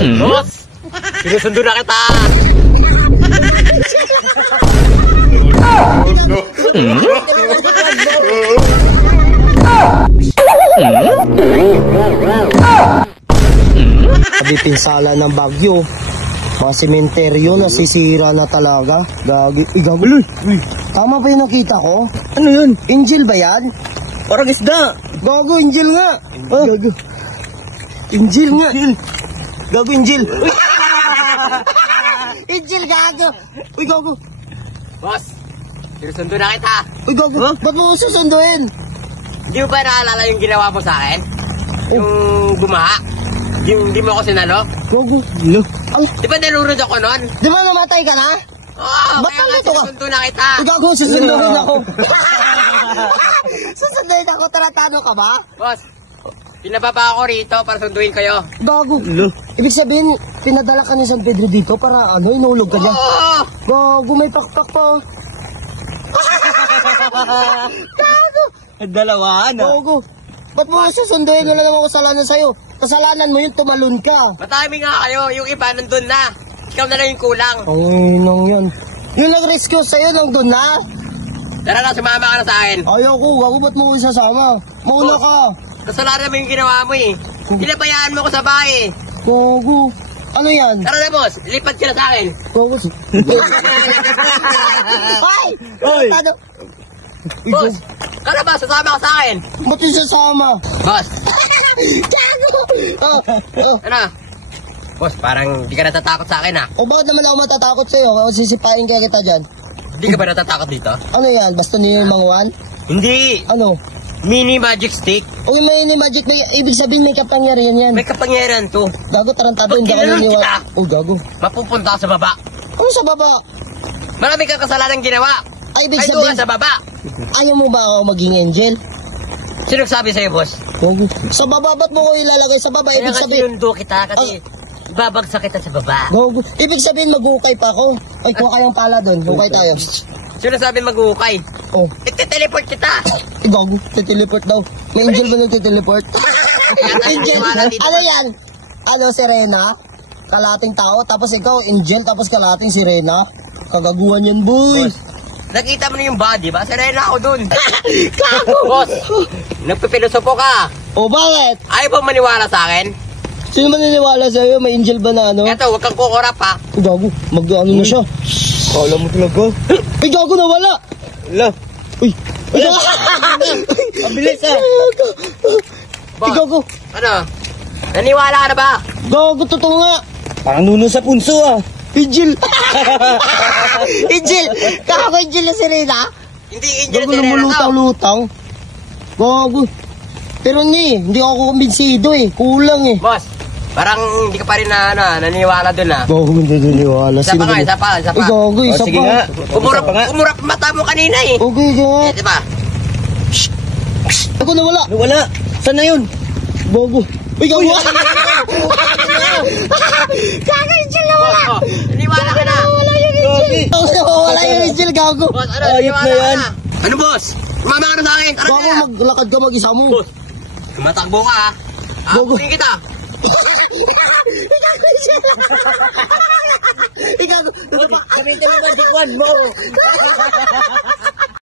Boss! Sinusundo na kita! Pinsala ng Bagyo. Mga sementeryo nasisira na talaga. Gagi. Igaguloy. Tama ba yung nakita ko? Ano yun? Angel ba yan? Parang isda. Gago, angel nga. Oh. Gago. Angel nga. Gago, angel. Angel, gago. Uy, gago. Boss! Sinusundo na kita! Uy, gago. Huh? Ba't mo susunduin? Di mo ba naalala yung ginawa mo sa akin? Yung gumaha? Di mo ako sinalo? Gago. Ay, di ba nalunod ako nun? Di ba namatay ka na? Oo, ba't kaya nga nandito ka? sinusundo na kita. Uy, gago, susunduin ako. Susunduin ako, taratado ka ba? Boss, pinababa ako rito para sunduin kayo. Gago. Ibig sabihin, pinadala ka ni San Pedro dito para ano, inulog ka dyan? Oo! Gago, may pakpak pa. Gago. Dalawa, ano? Gago. Ba't mo susunduin? Wala namang kasalanan sa'yo. Kasalanan mo yun, tumalon ka. Matami nga kayo, yung iba nandun na. Ikaw na lang yung kulang. Ay, nang yan. Yung nag-rescue sa'yo, nandun na. Tara na, sumama ka na sa akin. Ayaw ko, gago, ba't mo ko isasama? Mauna ka. Kasalanan mo yung ginawa mo eh. Pinabayaan mo ko sa bahay. Gago. Ano yan? Tara na boss, lipad ka na sa akin. Gago. Ay! Ay! Ano? Boss, kala ba, sasama ka sa akin? Ba't yung sasama? Boss, Gago! ano? Boss, parang di ka natatakot sa akin ah. O bakit naman ako matatakot sa'yo? Kasi sisipain kaya kita dyan. Di ka ba natatakot dito? Ano yan? Basta niyo yung mangwan? Hindi. Ano? Mini magic stick. Uy, may magic. May, ibig sabihin may kapangyarihan yan. May kapangyarihan to. Gago, tarantado. Pag Hindi ka kinalun naniniwala. kita. Oh, gago. Mapupunta ka sa baba. Ano sa baba? Marami kang kasalanan ginawa. Ay, ibig Ay, doon sabihin, ka sa baba. ayaw mo ba ako maging angel? Sino nagsabi sa'yo, boss? Gago. Sa baba, ba't mo ko ilalagay sa baba? Kaya Ibig nga sabihin, sinundo kita kasi babagsak kita sa baba. gago. Ibig sabihin, mag-ukay pa ako. Ay, kuha kayong pala doon. Ukay tayo. Sino sabi mag-uukay? Oh. Iti-teleport kita. Ay, gago. Titeleport daw. May angel ba nagtiteleport? Angel. Ano yan? Ano, sirena? Kalating tao. Tapos ikaw, angel. Tapos kalating sirena. Kagaguhan yan, boy. Boss, nakita mo na yung body ba? Sarena ako dun. Kako! Boss, nagpipilosopo ka. O, bakit? Ayaw ba maniwala sa akin? Sino maniniwala sa'yo? May angel ba na ano? Eto, huwag kang kukurap ha. Ay, gago. Mag-ano na siya. Kala mo talaga. Ay, gago, nawala. Wala. Uy. Ay, gago. Mabilis ah. Ay, gago. Ano? Naniwala ka na ba? Gago, totoo nga. Parang nuno sa punso ah. Angel. Angel. Gago, angel na sirena. Hindi angel Gago, na Serena to. lumulutang-lutang. Gago. Pero hindi ako kumbinsido eh. Kulang eh. Boss, parang hindi ka pa rin na, naniwala dun ha. Gago, hindi naniwala. Isa pa nga, isa pa. Ay, gago, isa Sige pa. nga. Kumurap, Isa pa nga. kumurap mata mo kanina eh. Okay, gago. Eh, diba? Gago, nawala. Wala. Saan na yun? Gago. Uy, gago. Gago, angel na wala. Oh, naniwala ka na. Wala yung angel. Wala yung angel, gago. Boss, ano, Ayop naniwala na ka yan. na. Ano boss? Kumama ka na sa akin. Tara Gago, na. maglakad ka mag-isa mo. Boss, tumatakbo ka ha. Bobo. Apunin kita. Ikaw, Gamitin mo yung magic wand mo.